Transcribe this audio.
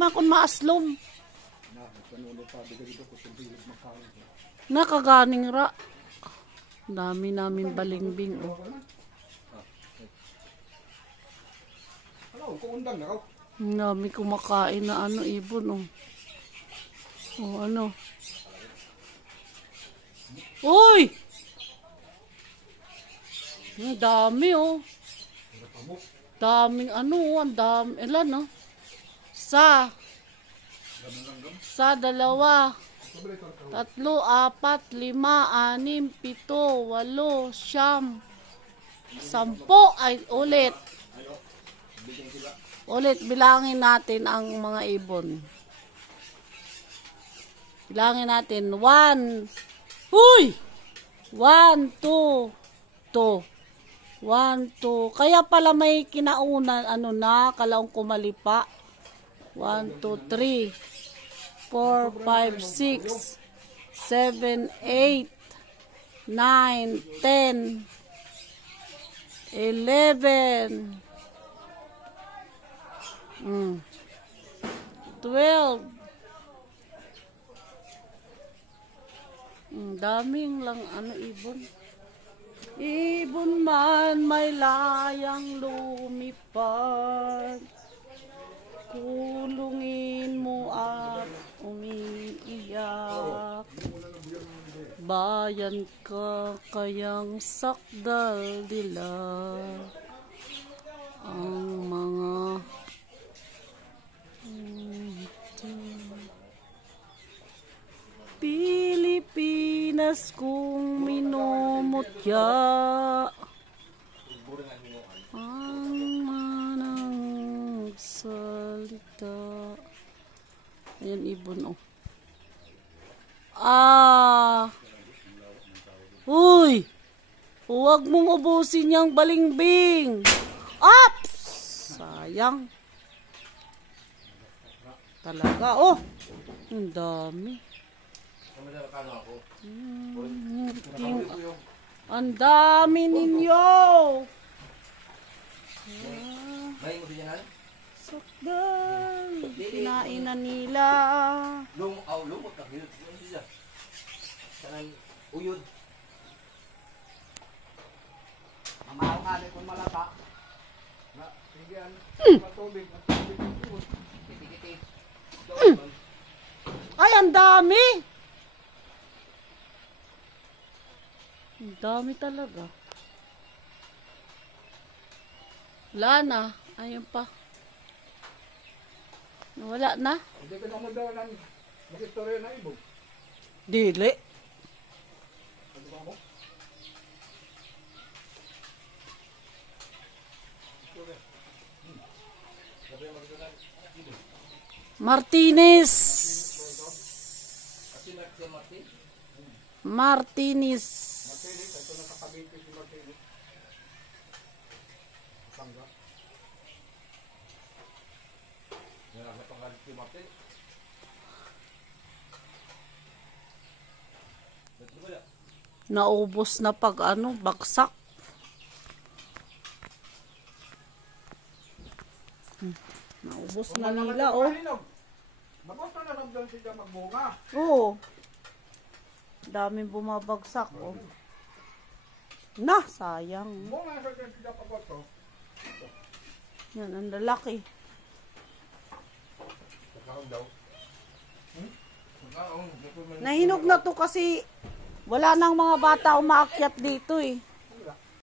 man kung maaslom. Nakaganing ra. Dami namin balingbing. Oh. Dami kumakain na ano, ibon. Oh. Oh, ano. Uy! Ang dami, oh. Daming ano, ang dami. Ilan, oh? Sa 2, 3, 4, 5, 6, 7, 8, 9, 10, 10. Ay, ulit. Ulit, bilangin natin ang mga ibon. Bilangin natin. 1. Huy! 1, 2, 2. 1, 2. Kaya pala may kinaunan, ano na, kalaong kumalipa. 1, 2, 3, 4, 5, 6, 7, 8, 9, 10, 11, 12. Daming lang ano ibon. Ibon man may layang lumipad, kulungin mo at umiiyak. Bayan ka kayang sakdal dila ang mga Pilipinas kung minumutya ang manang salita. Ayan ibon, oh. Uy! Huwag mong ubusin yung balingbing. Ops! Sayang. Talaga, oh. Ang dami. Ang dami ninyo. Sakdal. Kinain na nila. Lumot na. Sanang uyod. Mamahaw nga rin kung malata. Bigyan. Matubig. Ay, ang dami. Ang dami talaga. Wala na. Ayun pa. Wala na. Hindi ka naman daw ng mag-istorya na ibog. Dili. Martinez. Martinez. Ito na sa Cavite si Martinez. Tangga. Yan ang natanggal si Martinez. Naubos na pag ano, baksak. Naubos na nila, oh. Bakit na naramdaman siya magbunga? Oo. Daming bumabagsak, oh. Na, sayang. Bunga sa siya pagwato. Yan, ang lalaki. Nakaon daw. Nahinog na to kasi wala nang mga bata umaakyat dito, eh.